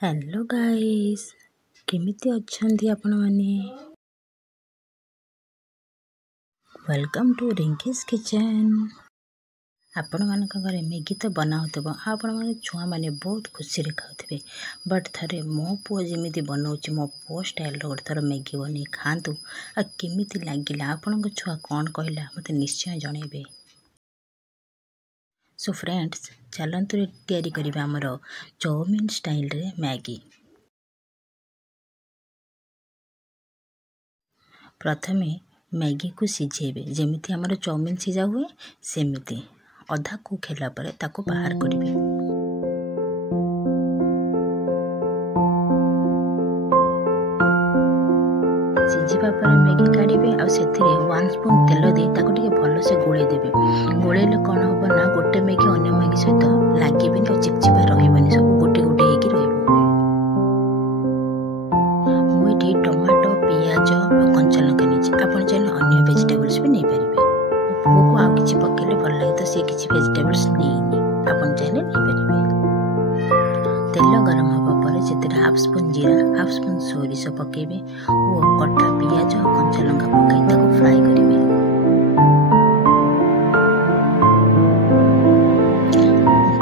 Hello guys केमिति अच्छंदी आपण माने वेलकम टू रिंकीज किचन। आपण मान घरे मैगी तो बनाउथबो आपण माने छुआ माने बहुत खुशी रे खाउथबे बट थरे मो पुओ जेमिति बनाउची मो पुओ स्टाइल रो थर मैगी बनी खांतु आ केमिति लागिला आपण को छुआ कोन कहला मते निश्चय जणेबे। सो फ्रेंड्स चलंतु तैयारी करिबा हमरो चाउमीन स्टाइल रे मैगी। प्रथमे मैगी को सिझेबे जेमिति हमर चाउमीन सिझा हुए सेमिति अधा कुक होला परे ताको बाहर करिवे। सिझिबा परे मैगी काढिबे आ सेथिरे 1 स्पून तेल दे ताको टिके भलो से गोळे देबे। गोळेले कोन होबो ना गोटे मैगी अन्य मैगी सहित लागिबेनी और चिपचिपा रहिबनी सब गोटे गोटे हेकी रहिबो। मुइठी टमाटो पियाज और कंचा लंका नीचे आपण चाहे अन्य वेजिटेबल्स भी नहीं पारिबे। पुओ को आ किछि पकेले भल लागे तो से किछि वेजिटेबल्स नेइनी आपण चाहे नहीं पारिबे। तेल गरम हबा परे सेते हाफ स्पून जीरा हाफ स्पून सोरिष पकेबे और कटा पियाज और कंचा लंका पकाई ताको फ्राई करिवे।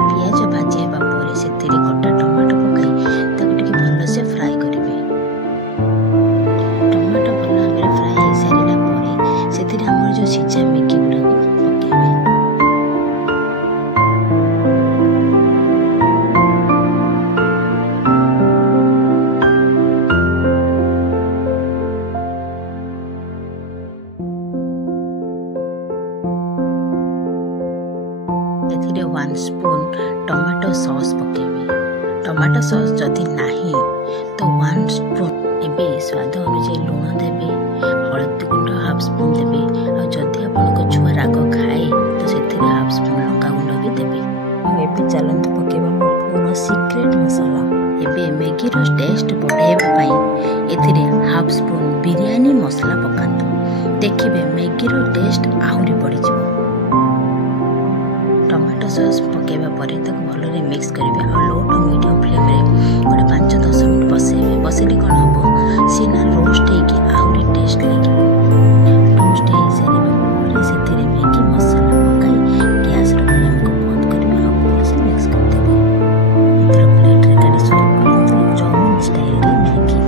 पियाज भाजी हबा परे सेते कटा टमाटो पकाई ताको टिके भल से फ्राई करिवे। टमाटो भल भाबरे फ्राई हो सारिला परे सेते हमर जो सिझा मैगी गुडा पकेबे। एथिरे 1 स्पून टमाटो सॉस पकेबे। टमाटो सॉस जदि नाही तो 1 स्पून एबे स्वाद अनुसार लूण देबे हळदी गुंड हाफ स्पून देबे और जदि आपनको छुआ राग खाए तो सेथिरे हाफ स्पून लंका गुंड भी देबे। एबे चलंत पकेबा पूरा सीक्रेट मसाला। एबे मैगी रो टेस्ट बढ़ाइबा पई एथिरे हाफ स्पून बिरयानी मसाला पकांतो देखिबे मैगी रो टेस्ट आहुरी बढ़ी जिवो। टमाटो सॉस पकेबा परे ताको भलो रे मिक्स करिवे और लो टू मीडियम फ्लेम रे गोटे 5-10 मिनिट बसेबे। बसेले कोन हबो सीना रोस्ट हेकी आहुरी टेस्ट लागिबो। रोस्ट हे सारिबा परे सेथिरे मैगी मसाला पकाई गैस रो फ्लेम को बंद करिवे और भलो से मिक्स कर देबे। इधर प्लेट रे काडी सर्व करंतु चाउमीन स्टाइल रे मैगी।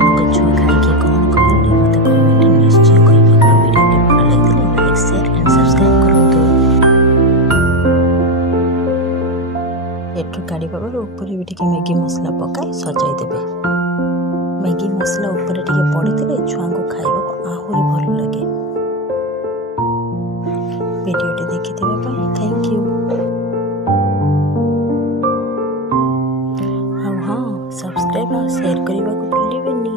उनको जो खाई के कोन कहले मते कमेंट निश्चय करिवे। और वीडियो के भलो लागले लाइक शेयर एंड सब्सक्राइब करंतु। एठु काडी बाबर ऊपर भी टिके मैगी मसाला पकाई सजाई देबे। मैगी मसाला ऊपर टिके पड़िथिले छुआ को खाइबा को आहुरी भल लागे। वीडियो देखिथिबा पई थैंक यू। हां सब्सक्राइब और शेयर करबा को भूलिबेनी।